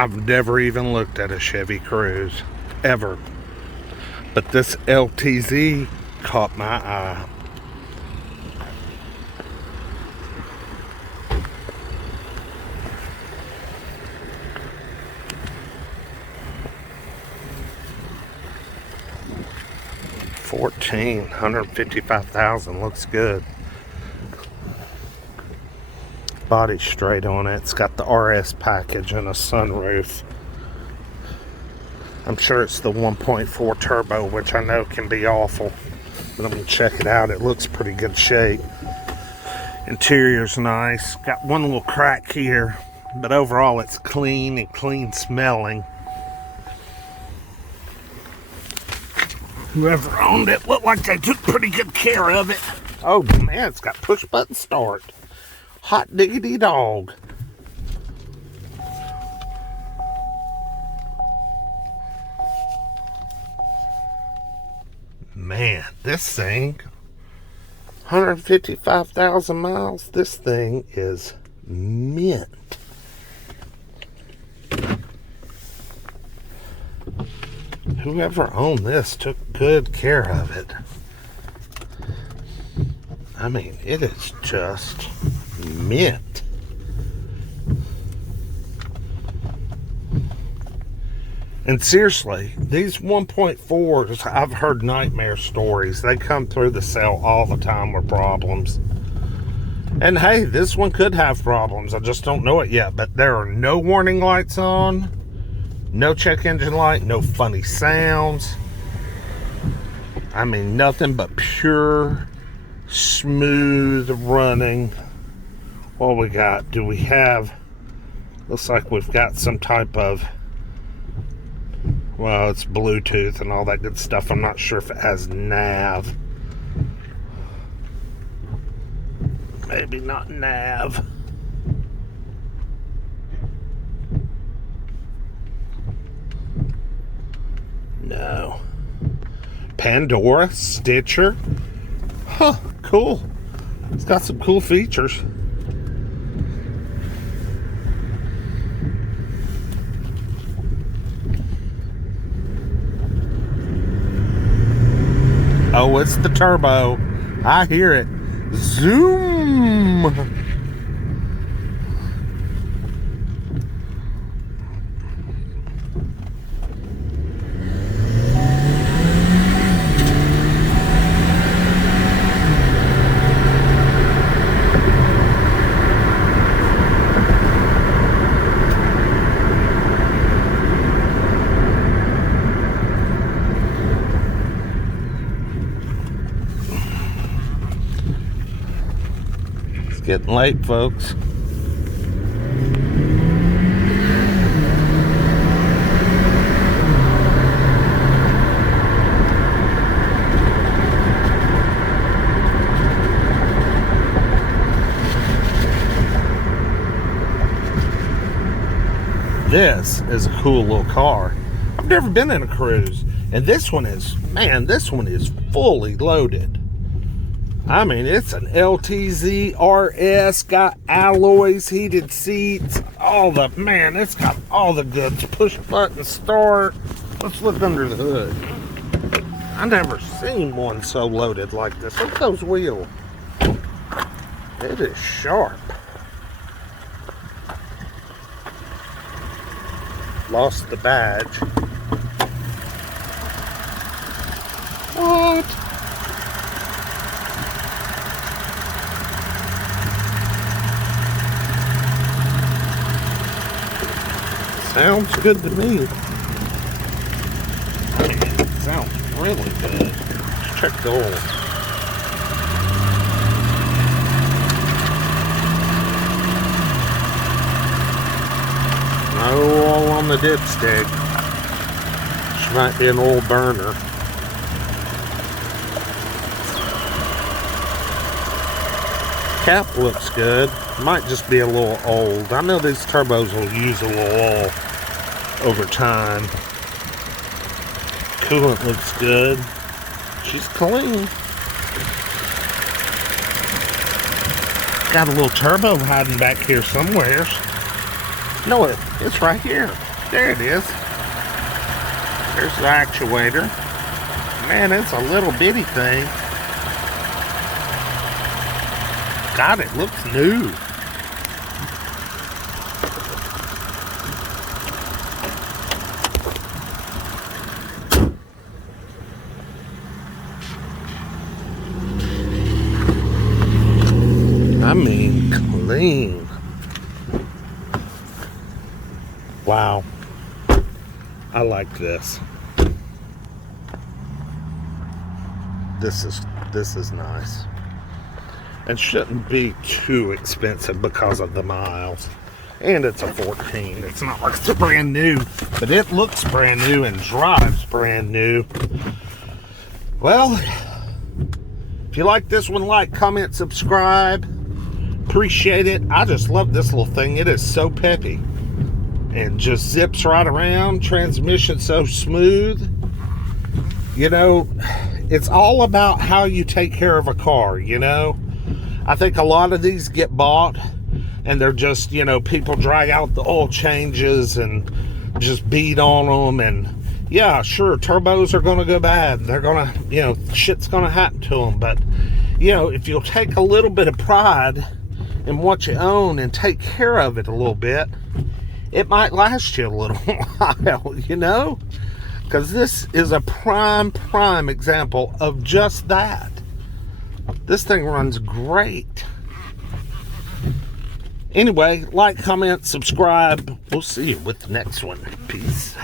I've never even looked at a Chevy Cruze, ever. But this LTZ caught my eye. $1,455,000, looks good. Body straight on it. It's got the RS package and a sunroof. I'm sure it's the 1.4 turbo, which I know can be awful, but I'm gonna check it out. It looks pretty good shape. Interior's nice. Got one little crack here, but overall it's clean and clean smelling. Whoever owned it looked like they took pretty good care of it. Oh man, it's got push button start. Hot diggity dog. Man, this thing, 155,000 miles, this thing is mint. Whoever owned this took good care of it. I mean, it is just mint. And seriously, these 1.4s, I've heard nightmare stories. They come through the sale all the time with problems. And hey, this one could have problems. I just don't know it yet. But there are no warning lights on. No check engine light. No funny sounds. I mean, nothing but pure, smooth running. What we got? Do we have... Looks like we've got some type of... Well, it's Bluetooth and all that good stuff. I'm not sure if it has nav. Maybe not nav. No. Pandora, Stitcher. Huh, cool. It's got some cool features. Oh, it's the turbo. I hear it. Zoom. Getting late, folks. This is a cool little car. I've never been in a Cruze, and this one is, man, this one is fully loaded. I mean, it's an LTZ RS, got alloys, heated seats, all the, man, it's got all the goods. Push button start. Let's look under the hood. I never seen one so loaded like this. Look at those wheels. It is sharp. Lost the badge. What? Sounds good to me. Man, it sounds really good. Let's check the oil. No oil on the dipstick. Which might be an oil burner. Cap looks good. Might just be a little old. I know these turbos will use a little oil over time. Coolant looks good. She's clean. Got a little turbo hiding back here somewhere. No, it's right here. There it is. There's the actuator. Man, it's a little bitty thing. God, it looks new. I mean, clean. Wow. I like this. This is nice. And shouldn't be too expensive because of the miles. And it's a 14. It's not like it's brand new, but it looks brand new and drives brand new. Well, if you like this one, like, comment, subscribe. Appreciate it. I just love this little thing. It is so peppy and just zips right around. Transmission so smooth. You know, it's all about how you take care of a car, you know. I think a lot of these get bought and they're just, you know, people drag out the oil changes and just beat on them. And yeah, sure, turbos are going to go bad. They're going to, you know, shit's going to happen to them. But, you know, if you'll take a little bit of pride in what you own and take care of it a little bit, it might last you a little while, you know? Because this is a prime example of just that. This thing runs great. Anyway, like, comment, subscribe. We'll see you with the next one. Peace.